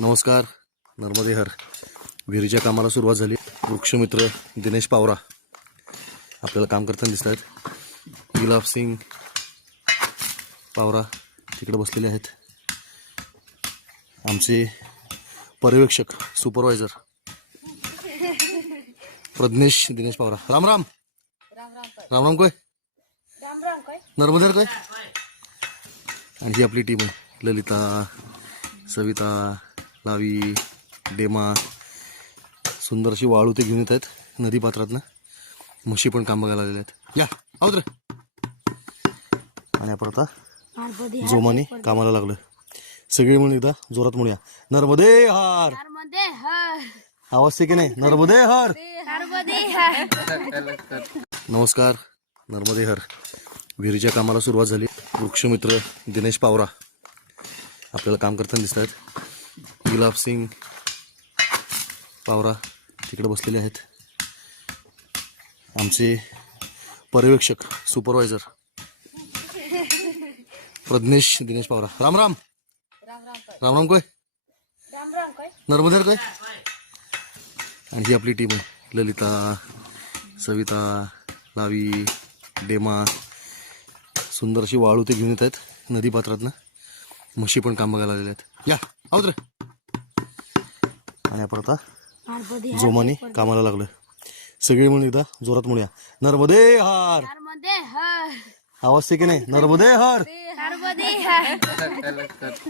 नमस्कार. नर्मदे हर विहिरीच्या कामाला सुरुवात झाली. वृक्षमित्र दिनेश पावरा आपल्याला काम करताना दिसत आहेत. गुलाब सिंग पावरा तिकडे बसलेले आहेत. आमचे पर्यवेक्षक सुपरवायझर प्रज्ञेश दिनेश पावरा. राम राम राम राम काय नर्मदेर काय. आणि ही आपली टीम आहे. ललिता, सविता, लावी, डेमा. सुंदर अशी वाळू ते घेऊन येत आहेत नदी पात्रातनं. म्हशी पण काम बघायला आलेल्या आहेत. या आहोत रे. आणि आपण आता जोमाने कामाला लागलो. सगळे म्हणून एकदा जोरात म्हणूया, नर्मदे हार. आवाज ते की नाही, नर्मदे हर. नमस्कार. नर्मदे हर विहिरीच्या कामाला सुरुवात झाली. वृक्षमित्र दिनेश पावरा आपल्याला काम करताना दिसत आहेत. गुलाब सिंग पावरा तिकडे बसलेले आहेत. आमचे पर्यवेक्षक सुपरवायझर प्रज्ञेश दिनेश पावरा. राम राम राम राम काय नर्मदेर काय. आणि ही आपली टीम आहे. ललिता, सविता, लावी, डेमा. सुंदर अशी वाळू ते घेऊन येत आहेत नदी पात्रातनं. म्हशी पण काम बघायला आलेल्या आहेत. या आहोत रे. आणि आपण आता जोमाने कामाला लागलो. सगळे म्हणून एकदा जोरात म्हणूया, नर्मदे हार. आवाज ते की नाही, नर्मदे हर.